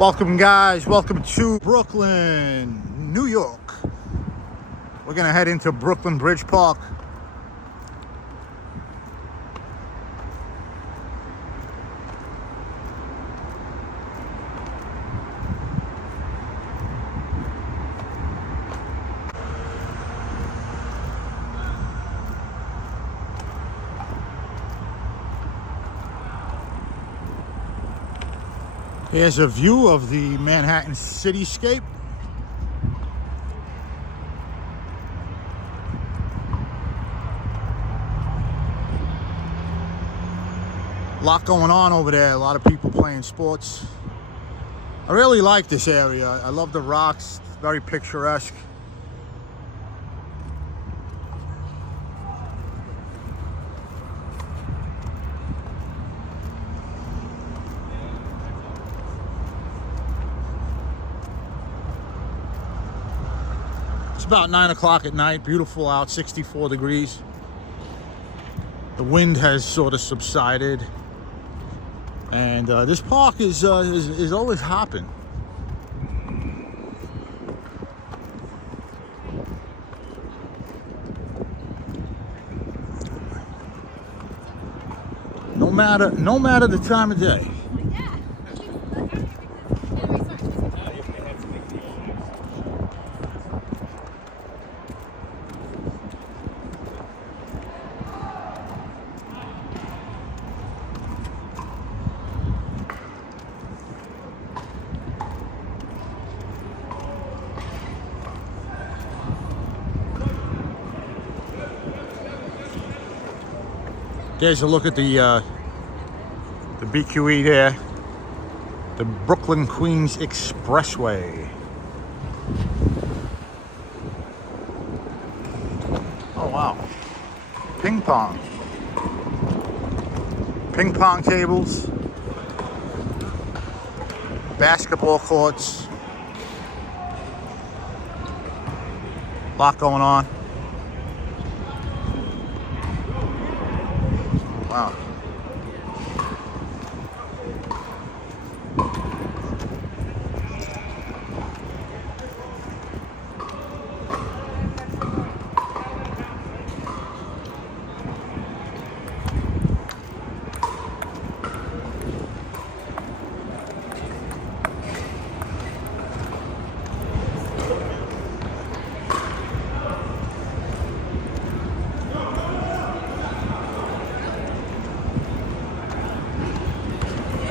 Welcome guys, welcome to Brooklyn, New York. We're gonna head into Brooklyn Bridge Park. Here's a view of the Manhattan cityscape. A lot going on over there, a lot of people playing sports. I really like this area. I love the rocks, it's very picturesque. It's about 9 o'clock at night, beautiful out, 64 degrees. The wind has sort of subsided. And this park is always hopping. No matter the time of day. There's a look at the BQE there, the Brooklyn Queens Expressway. Oh wow, ping pong tables, basketball courts, a lot going on. Wow.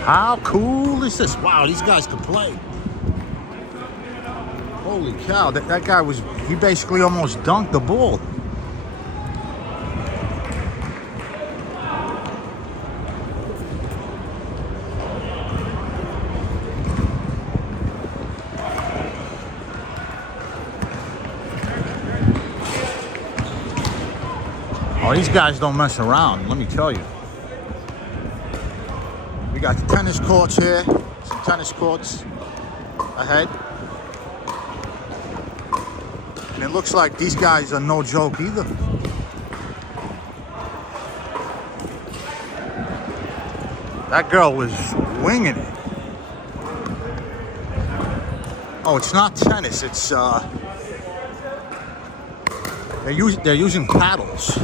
How cool is this? Wow, these guys can play. Holy cow, that guy he basically almost dunked the ball. Oh, these guys don't mess around, let me tell you. We got the tennis courts here, some tennis courts ahead. And it looks like these guys are no joke either. That girl was winging it. Oh, it's not tennis, it's they're using paddles.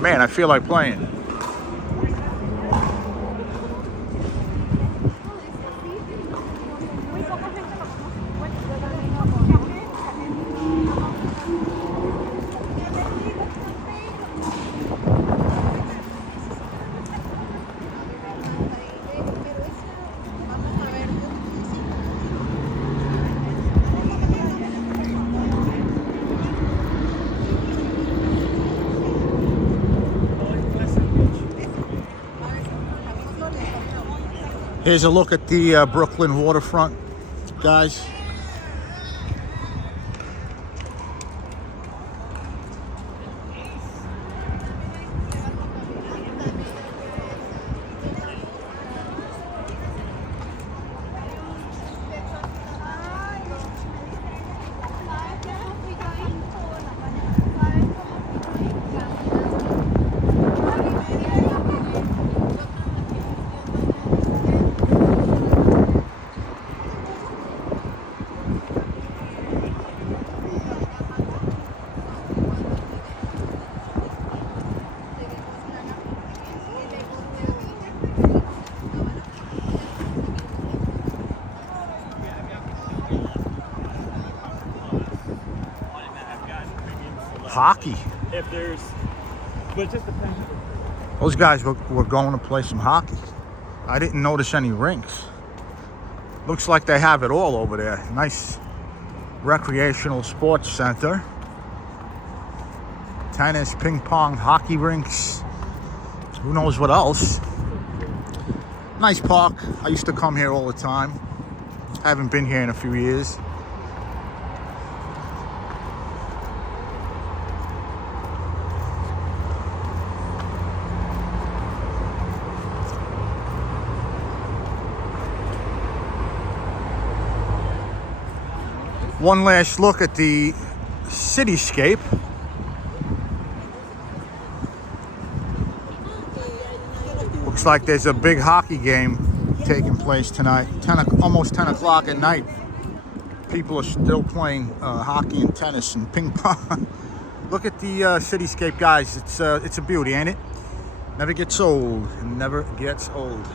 Man, I feel like playing. Here's a look at the Brooklyn waterfront, guys. hockey. If there's, but it just depends. Those guys were going to play some hockey. I didn't notice any rinks. Looks like they have it all over there. Nice recreational sports center. Tennis, ping pong, hockey rinks. Who knows what else? Nice park. I used to come here all the time. Haven't been here in a few years. One last look at the cityscape. Looks like there's a big hockey game taking place tonight. Almost 10 o'clock at night. People are still playing hockey and tennis and ping pong. Look at the cityscape, guys. It's a beauty, ain't it? Never gets old. Never gets old.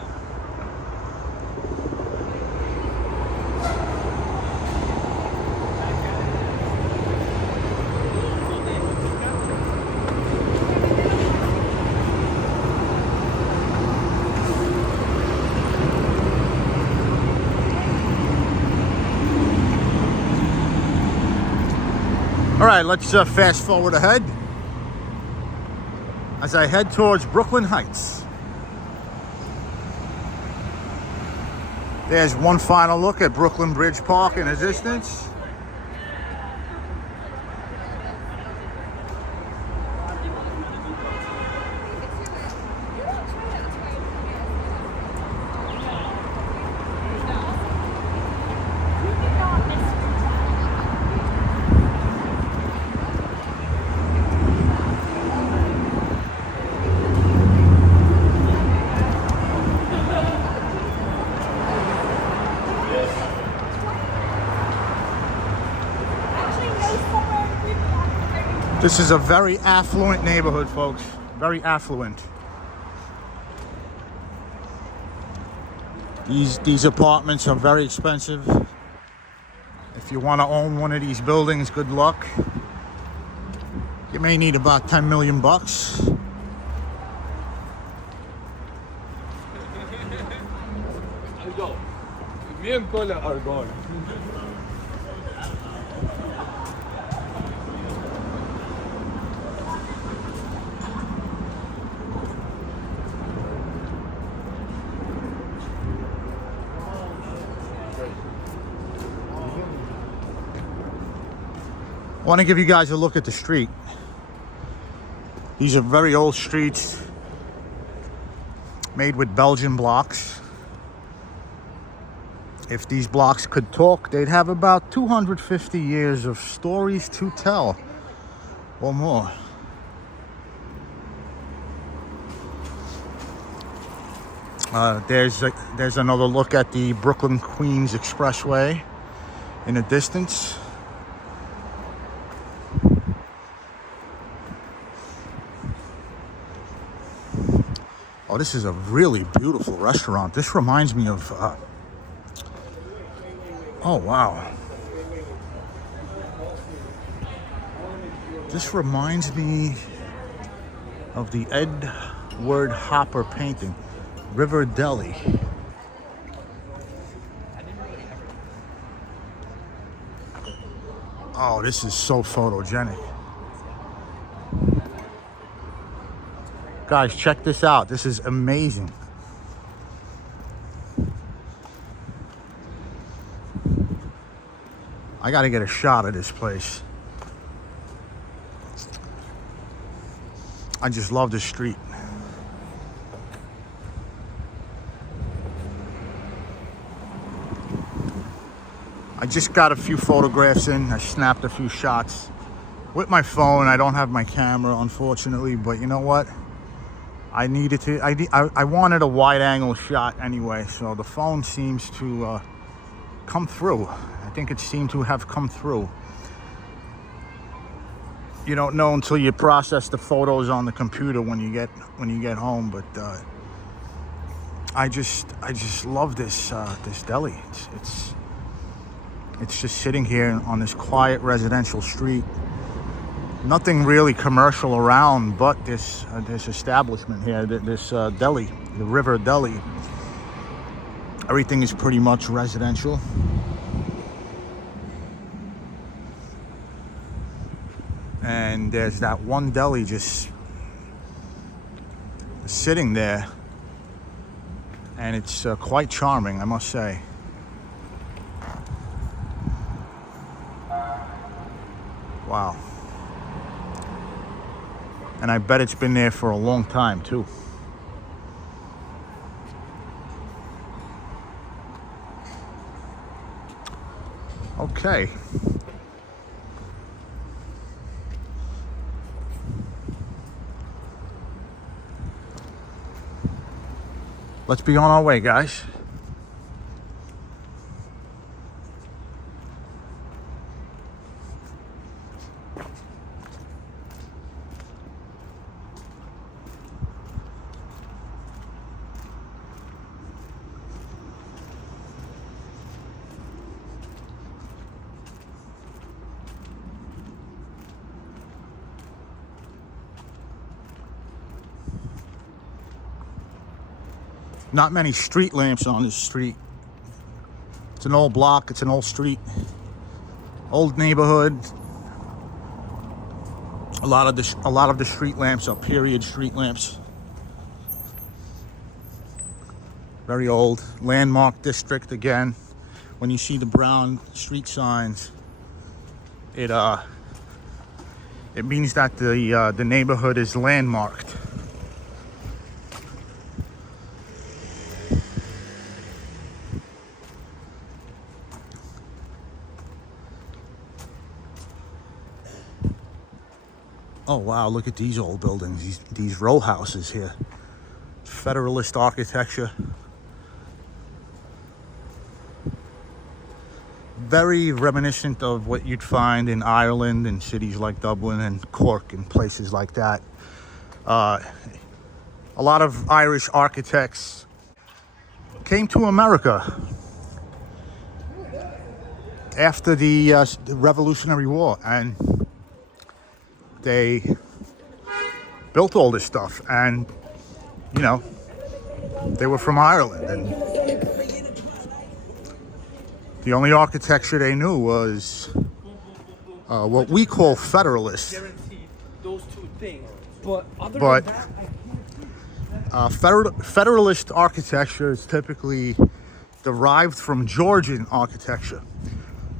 All right, let's fast forward ahead as I head towards Brooklyn Heights. There's one final look at Brooklyn Bridge Park in the distance. This is a very affluent neighborhood, folks. Very affluent. These apartments are very expensive. If you want to own one of these buildings, good luck. You may need about 10 million bucks. Me and Kola are gone. I want to give you guys a look at the street. These are very old streets made with Belgian blocks. If these blocks could talk, they'd have about 250 years of stories to tell or more. There's another look at the Brooklyn Queens Expressway in the distance. Oh, this is a really beautiful restaurant. This reminds me of, oh wow. This reminds me of the Edward Hopper painting, River Deli. Oh, this is so photogenic. Guys, check this out. This is amazing. I gotta get a shot of this place. I just love this street. I just got a few photographs in. I snapped a few shots with my phone. I don't have my camera, unfortunately, but you know what? I needed to. I wanted a wide-angle shot anyway, so the phone seems to come through. I think it seemed to have come through. You don't know until you process the photos on the computer when you get home, but I just love this this deli. It's just sitting here on this quiet residential street. Nothing really commercial around, but this establishment here, this deli, the River Deli. Everything is pretty much residential. And there's that one deli just sitting there, and it's quite charming, I must say. Wow. And I bet it's been there for a long time too. Okay. Let's be on our way, guys. Not many street lamps on this street. It's an old block, it's an old street, old neighborhood. A lot of the street lamps are period street lamps. Very old. Landmark district again. When you see the brown street signs, it means that the neighborhood is landmarked. Oh wow, look at these old buildings, these row houses here. Federalist architecture. Very reminiscent of what you'd find in Ireland and cities like Dublin and Cork and places like that. A lot of Irish architects came to America after the Revolutionary War, and they built all this stuff, and you know, they were from Ireland, and the only architecture they knew was what we call Federalist. Guaranteed those two things. But other than that, Federalist architecture is typically derived from Georgian architecture.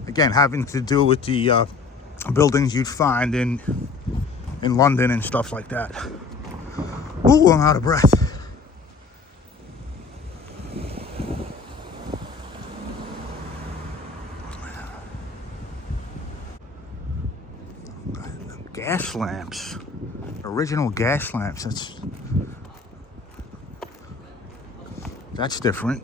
Again, having to do with the buildings you'd find in London and stuff like that. Ooh, I'm out of breath. Gas lamps. Original gas lamps. That's different.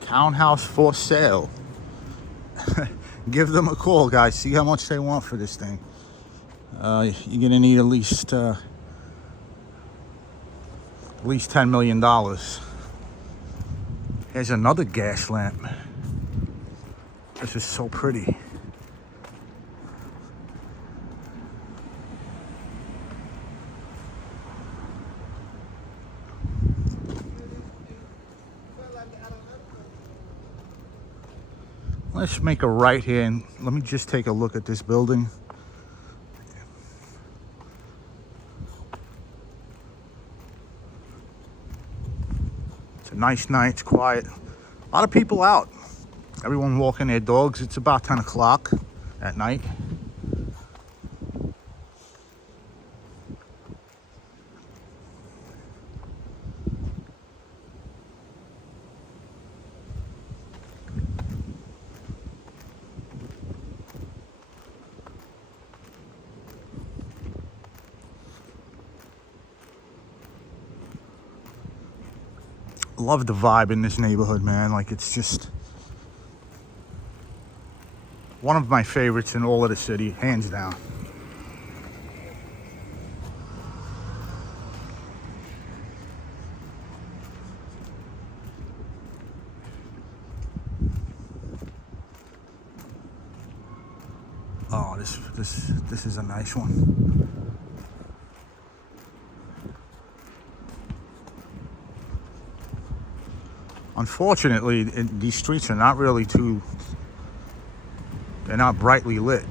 Townhouse for sale. Give them a call, guys. See how much they want for this thing. You're gonna need at least $10 million. Here's another gas lamp. This is so pretty. Let's make a right here and let me just take a look at this building. It's a nice night, it's quiet. A lot of people out. Everyone walking their dogs. It's about 10 o'clock at night. Love the vibe in this neighborhood, man. Like, it's just one of my favorites in all of the city, hands down. this is a nice one. Unfortunately, these streets are not really they're not brightly lit.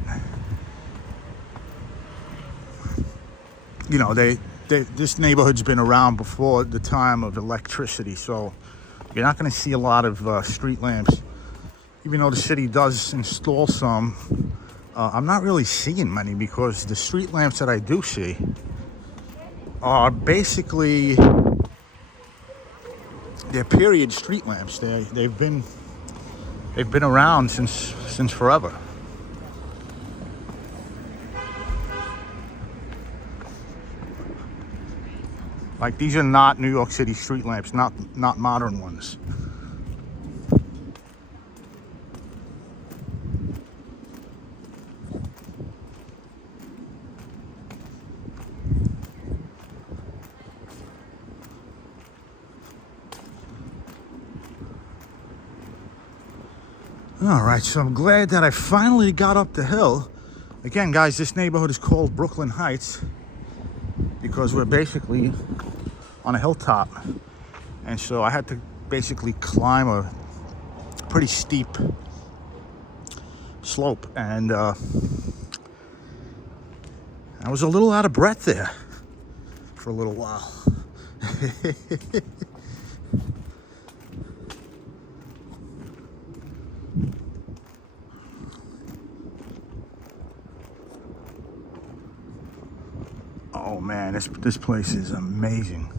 You know, this neighborhood's been around before the time of electricity, so you're not going to see a lot of street lamps. Even though the city does install some, I'm not really seeing many, because the street lamps that I do see are basically, they're period street lamps. They've been around since forever. Like, these are not New York City street lamps, not modern ones. All right, so I'm glad that I finally got up the hill. Again, guys, this neighborhood is called Brooklyn Heights because we're basically on a hilltop. And so I had to basically climb a pretty steep slope. And I was a little out of breath there for a little while. Oh man, this place is amazing.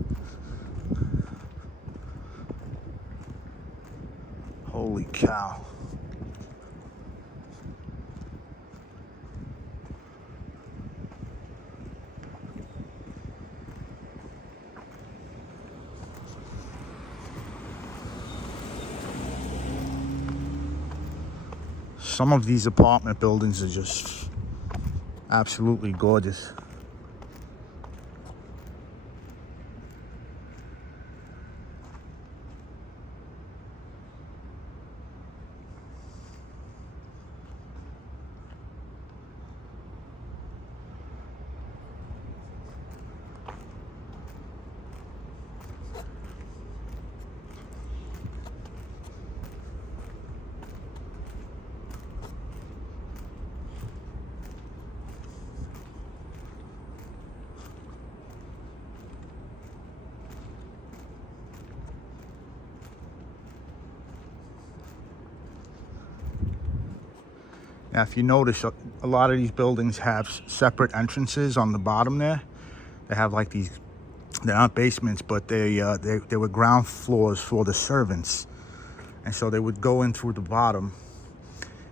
Holy cow. Some of these apartment buildings are just absolutely gorgeous. Now, if you notice, a lot of these buildings have separate entrances on the bottom there. They have like these, they're not basements, but they were ground floors for the servants. And so they would go in through the bottom,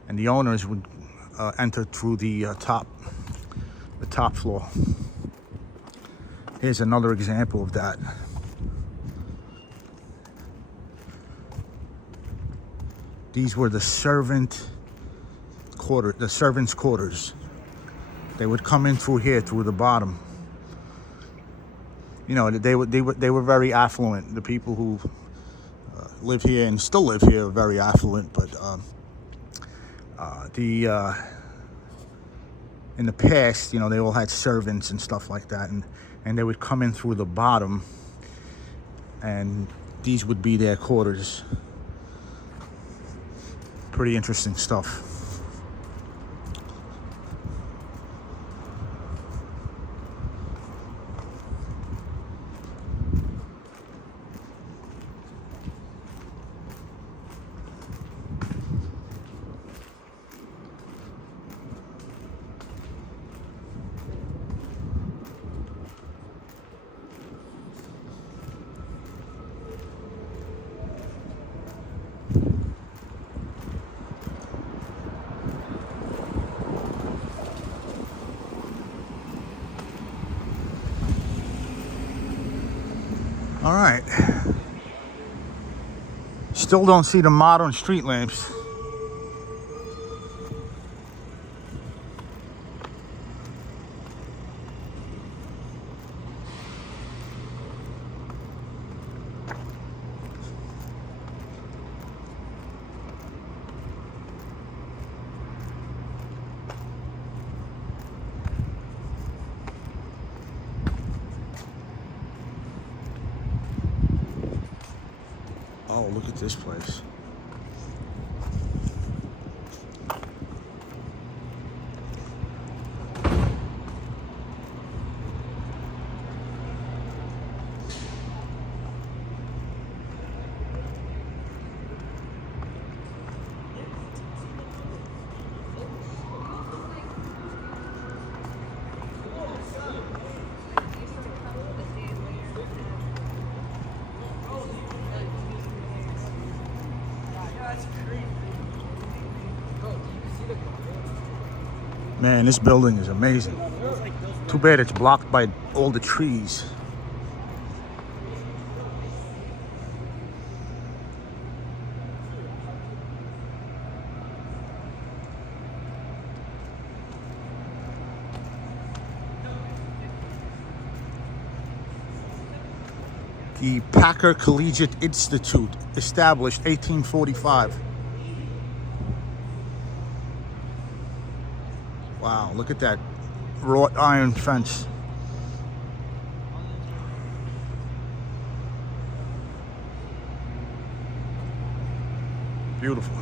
and the owners would enter through the top floor. Here's another example of that. These were the servants' quarters. They would come in through here, through the bottom. You know, they were very affluent. The people who live here and still live here are very affluent. But in the past, you know, they all had servants and stuff like that, and they would come in through the bottom, and these would be their quarters. Pretty interesting stuff. All right. Still don't see the modern street lamps. Oh, look at this place. Man, this building is amazing. Too bad it's blocked by all the trees. The Packer Collegiate Institute, established 1845. Wow, look at that wrought iron fence. Beautiful.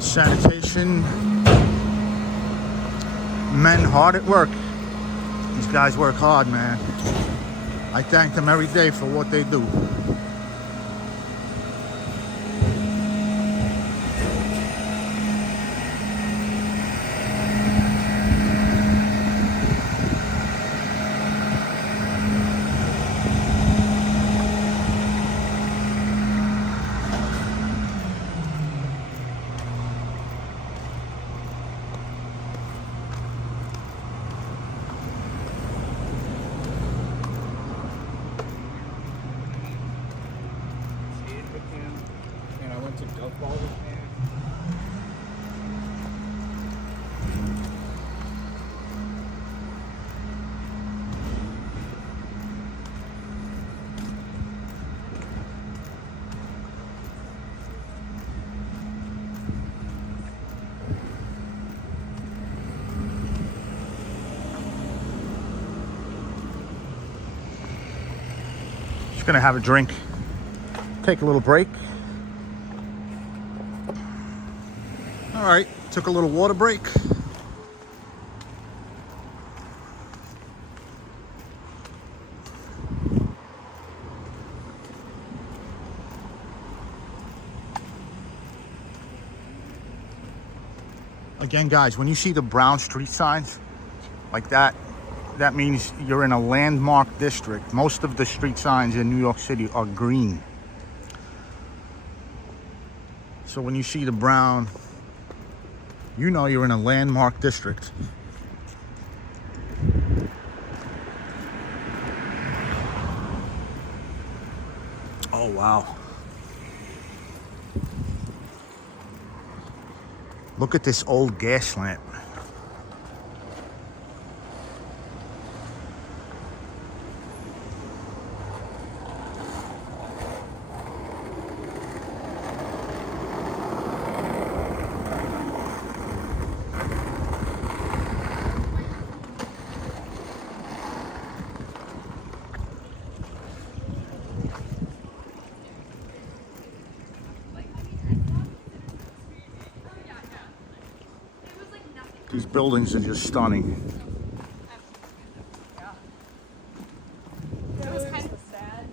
Sanitation men hard at work. These guys work hard, man. I thank them every day for what they do. Just gonna have a drink, take a little break. All right, took a little water break. Again, guys, when you see the brown street signs like that, that means you're in a landmark district. Most of the street signs in New York City are green. So when you see the brown, you know you're in a landmark district. Oh, wow. Look at this old gas lamp. These buildings are just stunning. It was kind of sad.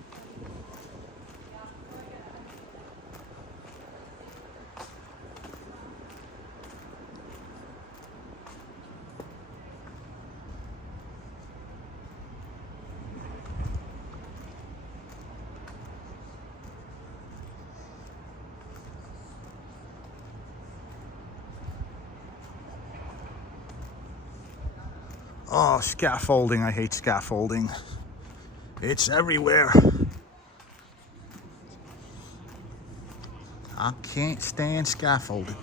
Oh, scaffolding. I hate scaffolding. It's everywhere. I can't stand scaffolding.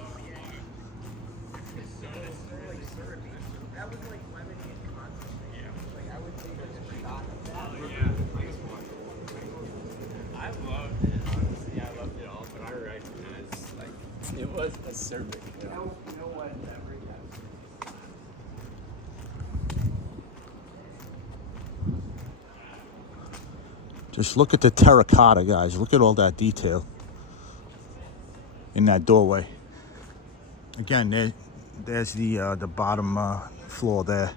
I loved it, honestly. I loved it all, but I recognize, like, it was a serpent. You know what? Just look at the terracotta, guys. Look at all that detail in that doorway. Again, there's the bottom floor there.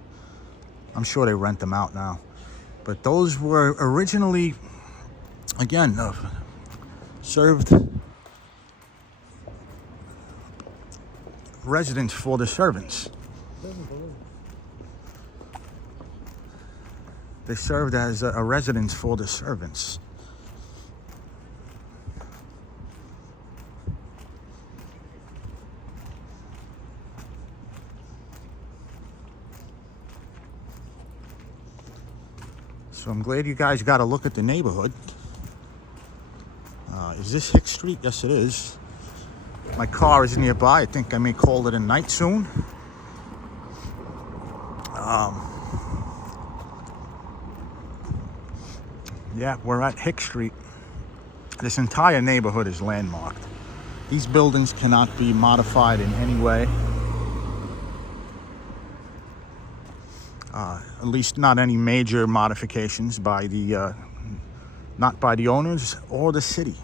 I'm sure they rent them out now. But those were originally, again, served residence for the servants. They served as a residence for the servants. So I'm glad you guys got a look at the neighborhood. Is this Hicks Street? Yes, it is. My car is nearby. I think I may call it a night soon. Yeah, we're at Hicks Street. This entire neighborhood is landmarked. These buildings cannot be modified in any way. At least not any major modifications by the, not by the owners or the city.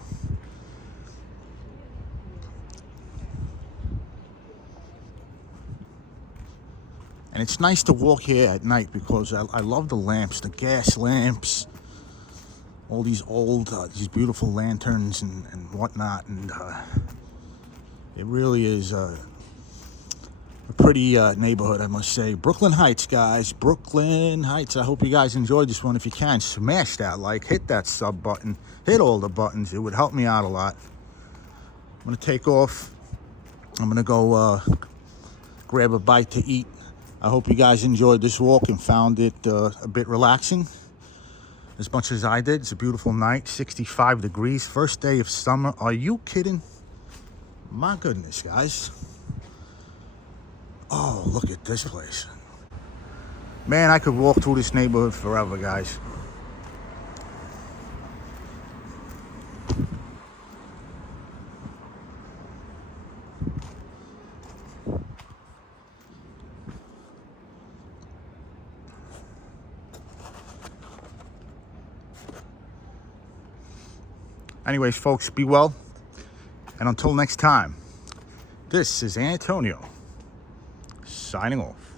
And it's nice to walk here at night because I love the lamps, the gas lamps, all these old, these beautiful lanterns and whatnot. And it really is a pretty neighborhood, I must say. Brooklyn Heights, guys. Brooklyn Heights. I hope you guys enjoyed this one. If you can, smash that like, hit that sub button, hit all the buttons. It would help me out a lot. I'm going to take off. I'm going to go grab a bite to eat. I hope you guys enjoyed this walk and found it a bit relaxing as much as I did. It's a beautiful night, 65 degrees, first day of summer. Are you kidding? My goodness, guys. Oh, look at this place. Man, I could walk through this neighborhood forever, guys. Anyways, folks, be well. And until next time, this is Antonio signing off.